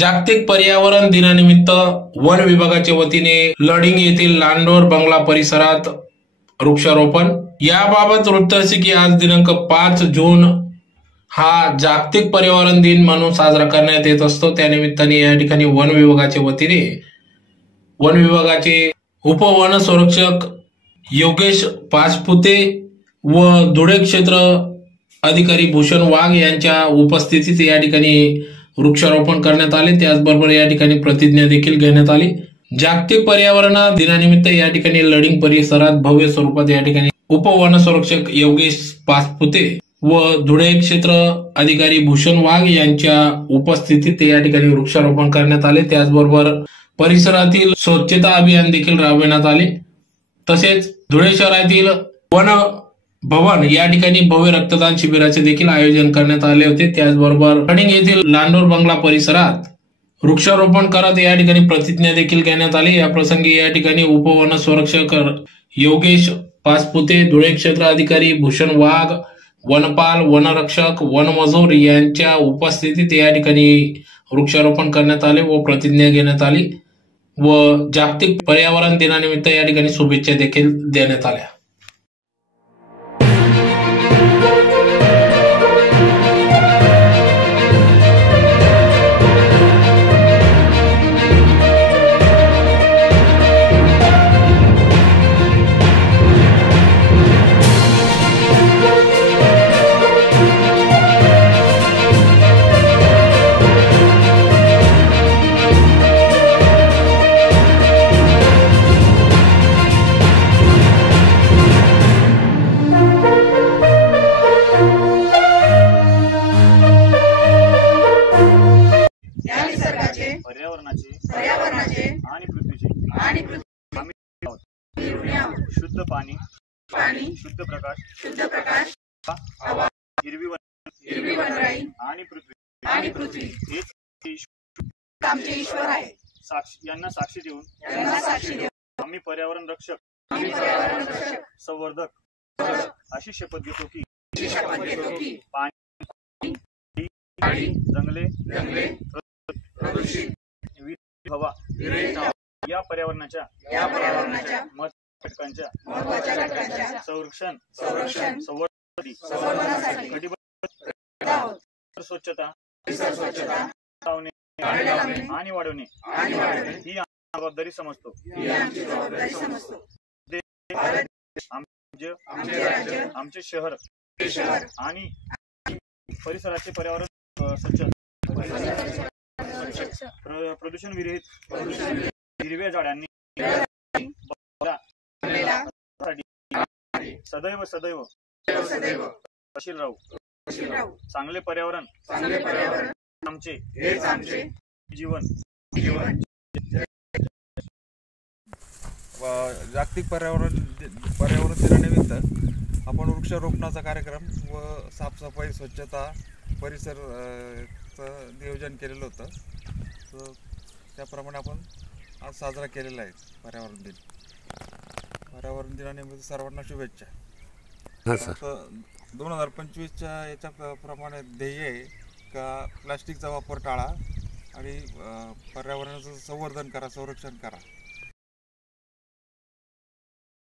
जागतिक पर्यावरण दिनानिमित्त वन विभागाच्या वतीने लडिंग येथील लांडोर बंगला परिसरात वृक्षारोपण। याबाबत वृत्त असे की आज दिनांक 5 जून हा जागतिक पर्यावरण दिन म्हणून साजरा करण्यात येत असतो। त्यानिमित्ताने या ठिकाणी वन विभागाच्या वतीने वन विभागाचे उपवन संरक्षक योगेश पाचपुते व धुळे क्षेत्र अधिकारी भूषण वाघ यांच्या उपस्थितीत या ठिकाणी वृक्षारोपण करण्यात आले। त्याचबरोबर या ठिकाणी प्रतिज्ञा देखील घेण्यात आली। जागतिक पर्यावरण दिनानिमित्त या ठिकाणी लडिंग परिसरात भव्य स्वरूपात या ठिकाणी उपवन संरक्षक योगेश पाचपुते व धुळे क्षेत्र अधिकारी भूषण वाघ यांच्या उपस्थितीत या ठिकाणी वृक्षारोपण करण्यात आले। त्याचबरोबर परिसरातील स्वच्छता अभियान देखील राबविण्यात आले। तसेच धुळे शहरातील वन भवन या ठिकाणी भव्य रक्तदान शिबिराचे देखील आयोजन करण्यात आले होते। त्याचबरोबर लडिंग येथील लांडोर बंगला परिसरात वृक्षारोपण करत या ठिकाणी प्रतिज्ञा देखील घेण्यात आली। या प्रसंगी या ठिकाणी उपवन संरक्षक योगेश पाचपुते, धुळे क्षेत्र अधिकारी भूषण वाघ, वनपाल, वनरक्षक, वनमजूर यांच्या उपस्थितीत या ठिकाणी वृक्षारोपण करण्यात आले व प्रतिज्ञा घेण्यात आली व जागतिक पर्यावरण दिनानिमित्त या ठिकाणी शुभेच्छा देखील देण्यात आल्या। पर्यावरणाचे आणि पृथ्वीचे शुद्ध पाणी शुद्ध प्रकाश हवा, हिरवी वनराई आणि पृथ्वी हेच आमचे ईश्वर आहे। यांना साक्षी देऊन आम्ही पर्यावरण रक्षक संवर्धक अशी शपथ घेतो की पाणी, जंगले, प्रदूषित हवा या पर्यावरणाच्या महत्त्वाच्या घटकांच्या संरक्षण संवर्धनासाठी कटिबद्ध स्वच्छता आणि वाढवणे ही जबाबदारी समजतो। आमचे शहर आणि परिसराचे पर्यावरण स्वच्छ प्रदूषण विरहित हिरव्या झाडांनी सदैव अशील राहू। चांगले पर्यावरण आमचे जीवन। जागतिक पर्यावरण दिनानिमित्त आपण वृक्षारोपणाचा कार्यक्रम व साफसफाई स्वच्छता परिसर नियोजन केलेलं होतं। तर त्याप्रमाणे आपण आज साजरा केलेला आहे पर्यावरण दिन। पर्यावरण दिनानिमित्त सर्वांना शुभेच्छा। 2025च्या याच्याप्रमाणे ध्येय आहे का प्लास्टिकचा वापर टाळा आणि पर्यावरणाचं संवर्धन करा, संरक्षण करा।